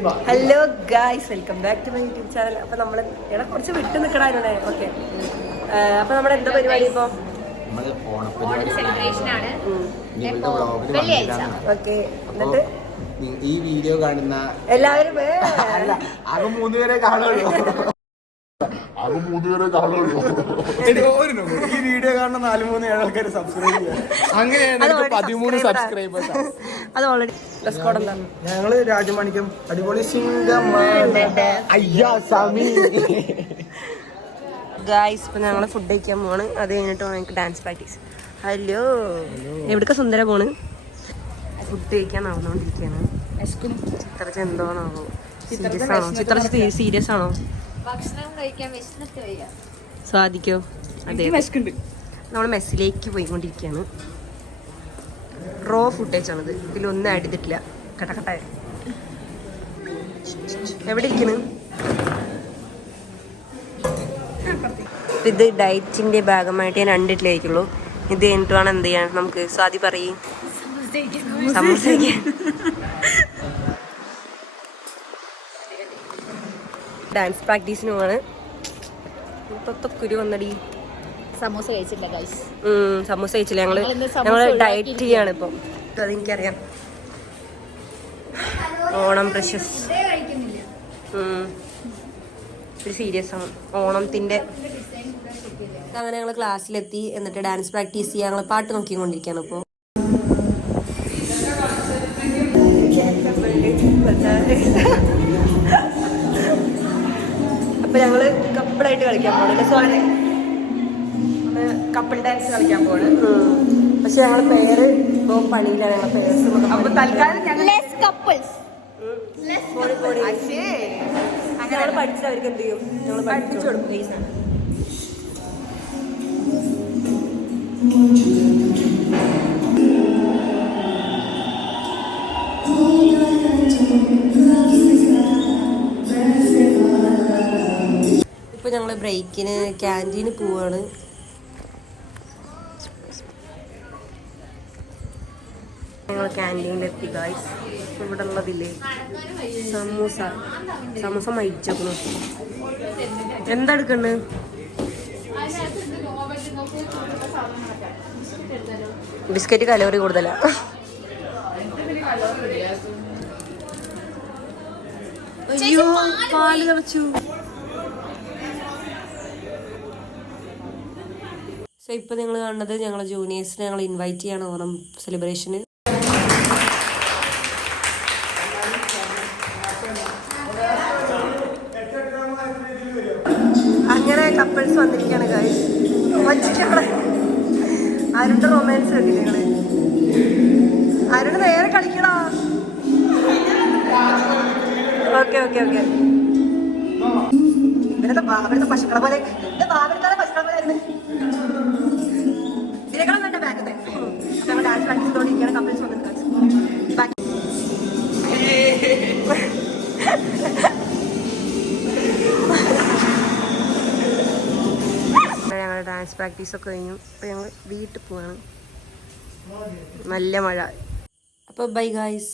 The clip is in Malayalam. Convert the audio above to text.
Hello guys, welcome back to my YouTube channel. അപ്പൊ നമ്മള് കുറച്ച് വിട്ടു നിൽക്കണേ. ഓക്കെ, അപ്പൊ നമ്മുടെ എന്താ പരിപാടി ഇപ്പൊ? ഓക്കെ, എന്നിട്ട് ഈ വീഡിയോ കാണുന്ന എല്ലാവരും ആകെ 3 പേരെ കാണുള്ളൂ. ഈ വീഡിയോ കാണുന്ന 4-3 ആൾക്കാർ സബ്സ്ക്രൈബ് ചെയ്യാം. അങ്ങനെയാണ് 13 സബ്സ്ക്രൈബേഴ്സ്. അത് ഓൾറെഡി ഡ്രസ് കോഡ് എന്താണ്? ഞങ്ങള് രാജമാണിക്യം അടിപൊളി സിംഗം. ഗായ്സ്, ഇപ്പൊ ഞങ്ങള് ഫുഡ് കഴിക്കാൻ പോണ്. അത് കഴിഞ്ഞിട്ട് ഞങ്ങൾക്ക് ഡാൻസ് പ്രാക്ടീസ്. ഹലോ, എവിടേക്ക് സുന്ദര പോണ്? ഫുഡ് കഴിക്കാൻ നടന്നുകൊണ്ടിരിക്കുകയാണ്. ചിത്രച്ച എന്തോണോ? സീരിയസ് ആണോ? ചിത്രച്ച സീരിയസ് ആണോ? സാധിക്കോ? അതെ, നമ്മൾ മെസ്സിലേക്ക് പോയിക്കൊണ്ടിരിക്കുകയാണ്. റോ ഫുട്ടേജാണിത്. ഇതിലൊന്നും ആഡ് ചെയ്തിട്ടില്ല. കട്ടക്കട്ട. എവിടെ ഇരിക്കുന്നു? ഇത് ഡയറ്റിന്റെ ഭാഗമായിട്ട് ഞാൻ 2 ഇഡ്ഡലി കഴിക്കുള്ളൂ. ഇത് കഴിഞ്ഞിട്ട് വേണം എന്ത് ചെയ്യാൻ നമുക്ക്. സ്വാതി പറയും. സമൂസ ഡാൻസ് പ്രാക്ടീസിന് പോവാണ്. കുരു വന്നടി. സമൂസ കഴിച്ചില്ല ഗൈസ്. സമൂസ കഴിച്ചില്ല. ഞങ്ങള് ഡയറ്റ് ചെയ്യാണ് ഇപ്പം. അതെനിക്കറിയാം. ഓണം പ്രഷ്യസ് ഒരു സീരിയസ് ആണ്. ഓണത്തിന്റെ അങ്ങനെ ഞങ്ങൾ ക്ലാസ്സിലെത്തി. എന്നിട്ട് ഡാൻസ് പ്രാക്ടീസ് ചെയ്യാൻ ഞങ്ങൾ പാട്ട് നോക്കിക്കൊണ്ടിരിക്കുകയാണ് ഇപ്പോൾ. അപ്പൊ ഞങ്ങള് കപ്പിളായിട്ട് കളിക്കാൻ പോകണല്ലേ? സോറി, കപ്പിൾ ഡാൻസ് കളിക്കാൻ പോണ്. പക്ഷെ ഞങ്ങളെ പേര് ഇപ്പൊ പണിയിലാണ്. ഞങ്ങളെ പേഴ്സ് അപ്പൊ തൽക്കാലം ഞങ്ങൾ പഠിച്ചത് അവർക്ക് എന്ത് ചെയ്യും? ഞങ്ങൾ പഠിപ്പിച്ചു കൊടുക്കും. ഇപ്പൊ ഞങ്ങള് ബ്രേക്കിന് ക്യാൻറ്റീന് പോവാണ്. ഞങ്ങൾ ക്യാൻറ്റീനിലെത്തി ഗായ്സ്. ഇവിടെ ഉള്ളതില്ലേ സമൂസ മരിച്ചേക്കുന്നു. എന്താ എടുക്കണ്ട്? ബിസ്ക്കറ്റ് കലോറി കൂടുതലാ. അയ്യോ, പാല് കളിച്ചു. സോ ഇപ്പൊ നിങ്ങൾ കാണുന്നത് ഞങ്ങളെ ജൂനിയേഴ്സിനെ ഞങ്ങൾ ഇൻവൈറ്റ് ചെയ്യാണ് ഓണം സെലിബ്രേഷന്. അങ്ങനെ കപ്പിൾസ് വന്നിരിക്കുകയാണ് ഗൈസ്. ആരുടെ റൊമാൻസ് കണ്ടില്ലേ നിങ്ങള്? ആരുടെ നേരെ കളിക്കണോ? Okay okay okay. ഇവിടുത്തെ പശുക്കളെ പോലെ പശുക്കളെ പോലെ ആയിരുന്നു. ഇതിനേക്കാളും വേണ്ട ബാക്കത്തെ. ഞങ്ങൾ ഡാൻസ് കളിച്ചോണ്ടിരിക്കുകയാണ്. കപ്പിൾസ് വന്നിട്ട് ഞങ്ങളുടെ ഡാൻസ് പ്രാക്ടീസ് ഒക്കെ കഴിഞ്ഞു. അപ്പോൾ ഞങ്ങൾ വീട്ടിൽ പോവാണ്. നല്ല മഴ. അപ്പോൾ ബൈ ഗായ്സ്.